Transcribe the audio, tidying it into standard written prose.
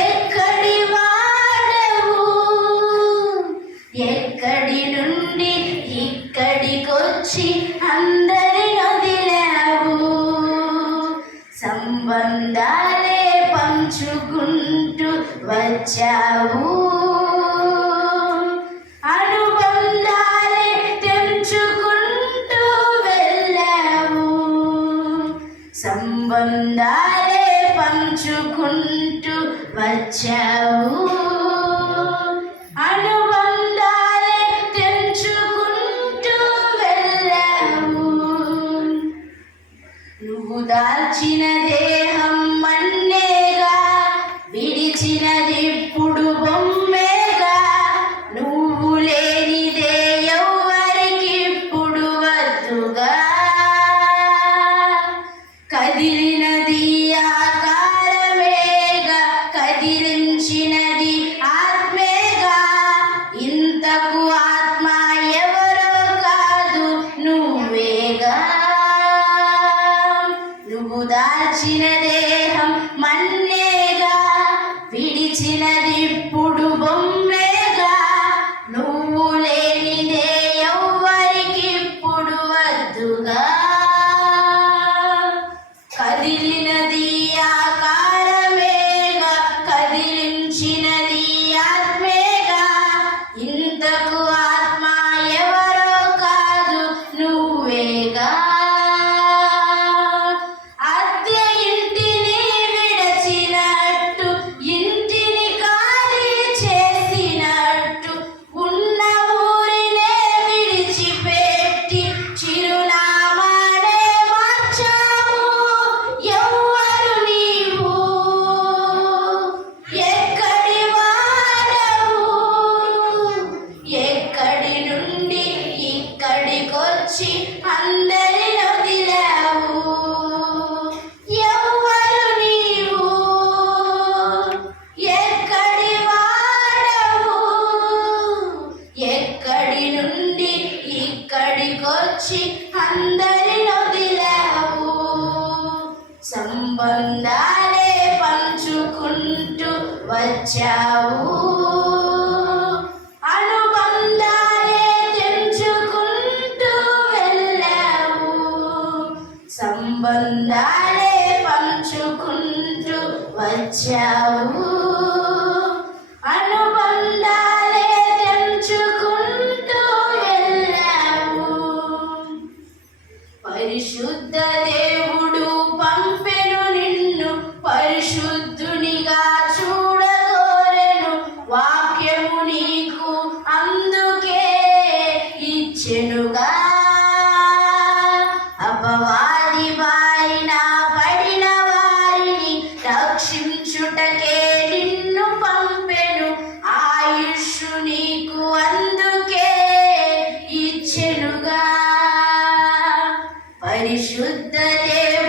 ఎక్కడి వాడవు, ఎక్కడి నుండి ఇక్కడికొచ్చి అందరి వదిలావు. సంబంధాలే పంచుకుంటూ వచ్చావు, అనుబంధాలే తెంచుకుంటూ వెళ్ళావు. సంబంధాలే పంచుకుంటూ వచ్చావు, అనుబంధాలే తెంచుకుంటూ వెళ్ళావు. నువ్వు దాల్చిన దేహం మన్నేగా, విడిచినది ఇప్పుడు బొమ్మేగా. నువ్వు లేనిదే ఎవ్వరికి ఇప్పుడు వద్దుగా. కదిలినది ఆకారమేగా, కదిలించినది ఆత్మేగా. ఇంతకు ఆత్మ ఎవరో కాదు, నువ్వేగా. నువ్వు దాల్చిన దేహం మన్నేగా, విడిచినది ఇప్పుడు బొమ్మేగా. నువ్వు లేనిదే ఎవ్వరికి ఇప్పుడు వద్దుగా. కదిలినది ఆకారమేగా, కదిలించినది ఆత్మేగా. ఇంతకు ఆత్మ ఎవరో కాదు, నువ్వేగా. అద్దె ఇంటిని విడచినట్టు, ఇంటిని ఖాళీ చేసినట్టు, ఉన్న ఊరినే విడిచిపెట్టి చిరునామానే మార్చావు. ఎవ్వరు నీవు, ఎక్కడి వాడవు, ఎక్కడి నుండి ఇక్కడికొచ్చి అందరి వదిలావు. ఎవ్వరు నీవు, ఎక్కడి వాడవు, ఎక్కడి నుండి ఇక్కడికొచ్చి అందరి వదిలావు. సంబంధాలే పంచుకుంటూ వచ్చావు, అనుబంధాలే తెంచుకుంటూ వెళ్ళావు. సంబంధాలే పంచుకుంటూ వచ్చావు, అనుబంధాలే తెంచుకుంటూ వెళ్ళావు. పరిశుద్ధ దేవుడు పంపెను నిన్ను, పరిశుద్ధునిగా చూడగోరెను. వాక్యము నీకు అందుకే ఇచ్చెనుగా. అపవాది బారిన పడిన వారిని రక్షించుటకే నిన్ను పంపెను. ఆయుష్షు నీకు అందుకే ఇచ్చెనుగా. పరిశుద్ధ దేవుడు